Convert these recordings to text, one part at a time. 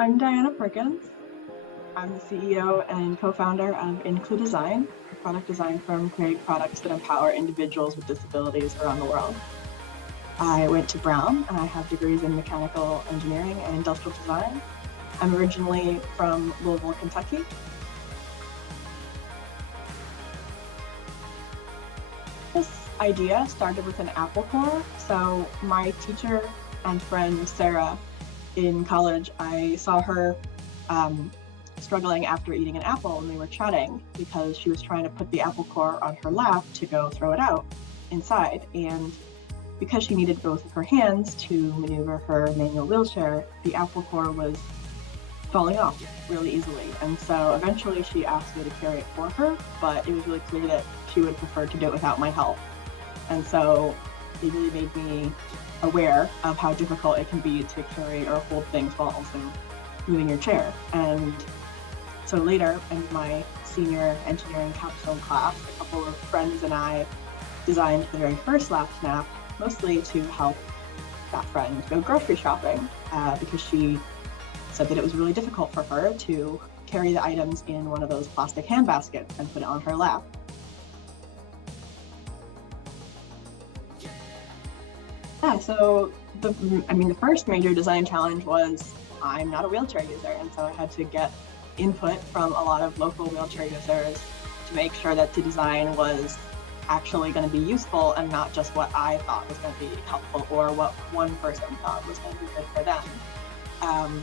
I'm Diana Perkins. I'm the CEO and co-founder of inclu.design, a product design firm creating products that empower individuals with disabilities around the world. I went to Brown and I have degrees in mechanical engineering and industrial design. I'm originally from Louisville, Kentucky. This idea started with an apple core. So my teacher and friend, Sarah, in college, I saw her struggling after eating an apple, and we were chatting because she was trying to put the apple core on her lap to go throw it out inside. And because she needed both of her hands to maneuver her manual wheelchair, the apple core was falling off really easily. And so eventually she asked me to carry it for her, but it was really clear that she would prefer to do it without my help. And so it really made me aware of how difficult it can be to carry or hold things while also moving your chair. And so later in my senior engineering capstone class, a couple of friends and I designed the very first LapSnap, mostly to help that friend go grocery shopping because she said that it was really difficult for her to carry the items in one of those plastic hand baskets and put it on her lap. Yeah, so the first major design challenge was I'm not a wheelchair user, and so I had to get input from a lot of local wheelchair users to make sure that the design was actually going to be useful and not just what I thought was going to be helpful or what one person thought was going to be good for them.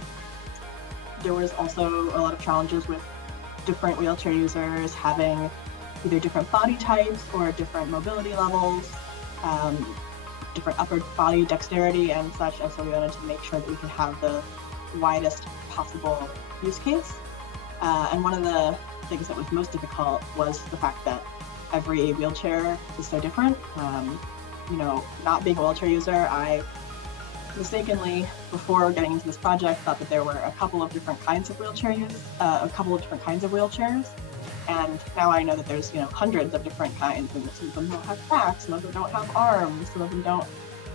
There was also a lot of challenges with different wheelchair users having either different body types or different mobility levels, different upper body dexterity and such, and so we wanted to make sure that we could have the widest possible use case. And one of the things that was most difficult was the fact that every wheelchair is so different. Not being a wheelchair user, I mistakenly, before getting into this project, thought that there were a couple of different kinds of wheelchairs, and now I know that there's hundreds of different kinds, and some of them don't have backs, some of them don't have arms, some of them don't.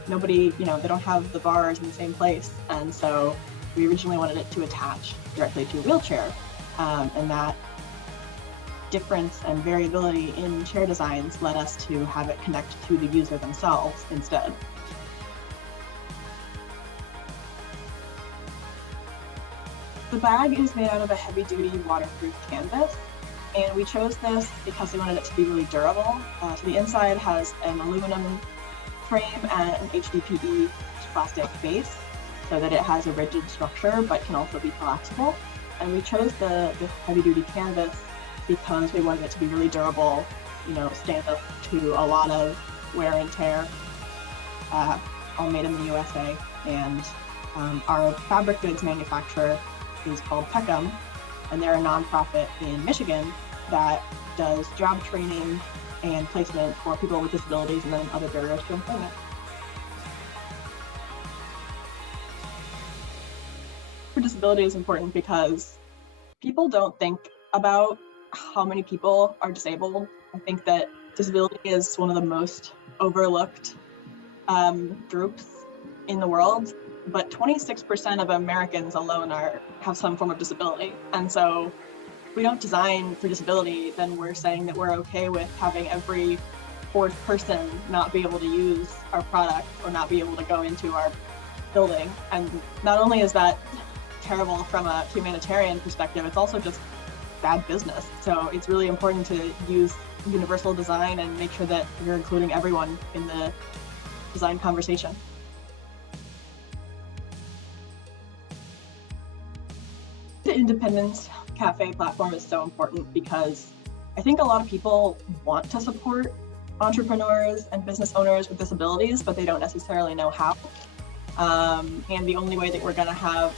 They don't have the bars in the same place, and so we originally wanted it to attach directly to a wheelchair, and that difference and variability in chair designs led us to have it connect to the user themselves instead. The bag is made out of a heavy-duty waterproof canvas, and we chose this because we wanted it to be really durable. So the inside has an aluminum frame and an HDPE plastic base so that it has a rigid structure but can also be collapsible. And we chose the heavy-duty canvas because we wanted it to be really durable, stand up to a lot of wear and tear, all made in the USA. And our fabric goods manufacturer is called Peckham, and they're a nonprofit in Michigan that does job training and placement for people with disabilities and then other barriers to employment. For disability is important because people don't think about how many people are disabled. I think that disability is one of the most overlooked groups in the world, but 26% of Americans alone have some form of disability. And so if we don't design for disability, then we're saying that we're okay with having every fourth person not be able to use our product or not be able to go into our building. And not only is that terrible from a humanitarian perspective, it's also just bad business. So it's really important to use universal design and make sure that you're including everyone in the design conversation. The Independence Café platform is so important because I think a lot of people want to support entrepreneurs and business owners with disabilities, but they don't necessarily know how. And the only way that we're going to have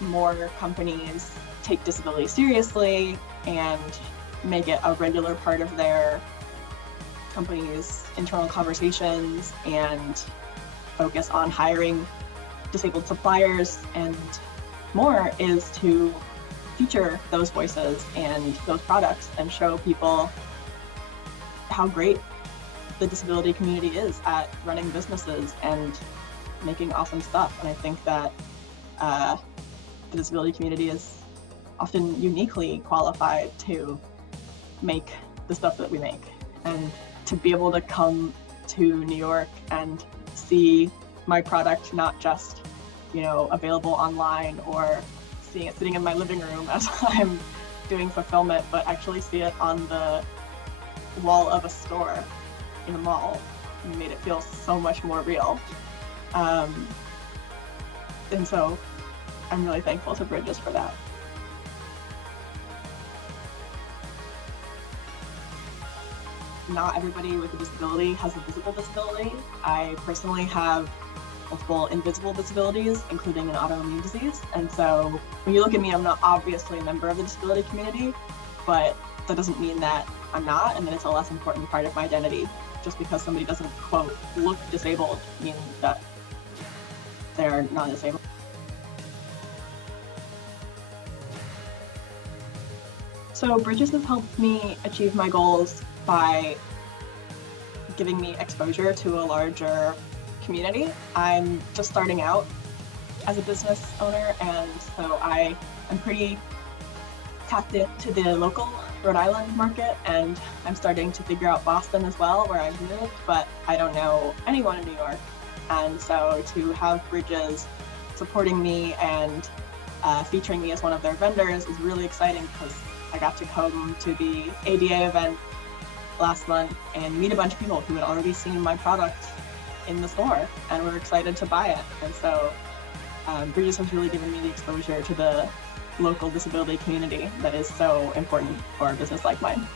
more companies take disability seriously and make it a regular part of their company's internal conversations and focus on hiring disabled suppliers and more is to feature those voices and those products and show people how great the disability community is at running businesses and making awesome stuff. And I think that the disability community is often uniquely qualified to make the stuff that we make. And to be able to come to New York and see my product not just, available online or seeing it sitting in my living room as I'm doing fulfillment, but actually see it on the wall of a store in a mall made it feel so much more real. And so I'm really thankful to Bridges for that. Not everybody with a disability has a visible disability. I personally have multiple invisible disabilities, including an autoimmune disease. And so when you look at me, I'm not obviously a member of the disability community, but that doesn't mean that I'm not, and that it's a less important part of my identity. Just because somebody doesn't, quote, look disabled means that they're not disabled. So Bridges has helped me achieve my goals by giving me exposure to a larger community. I'm just starting out as a business owner, and so I am pretty tapped into the local Rhode Island market, and I'm starting to figure out Boston as well, where I've moved, but I don't know anyone in New York. And so to have Bridges supporting me and featuring me as one of their vendors is really exciting, because I got to come to the ADA event last month and meet a bunch of people who had already seen my product in the store and were excited to buy it. And so Bridges has really given me the exposure to the local disability community that is so important for a business like mine.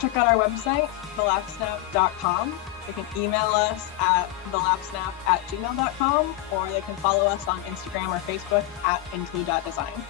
Check out our website, thelapsnap.com. They can email us at thelapsnap@gmail.com, or they can follow us on Instagram or Facebook at inclu.design.